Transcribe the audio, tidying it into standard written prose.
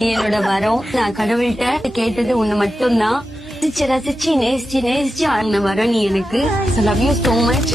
என்னோட வரம். நான் கடவுள்கிட்ட கேட்டது ஒண்ணு மட்டும்தான், ரசிச்சு ரசிச்சு நேசிச்சு நேசிச்சு அந்த வரம் நீ எனக்கு. Love you so much.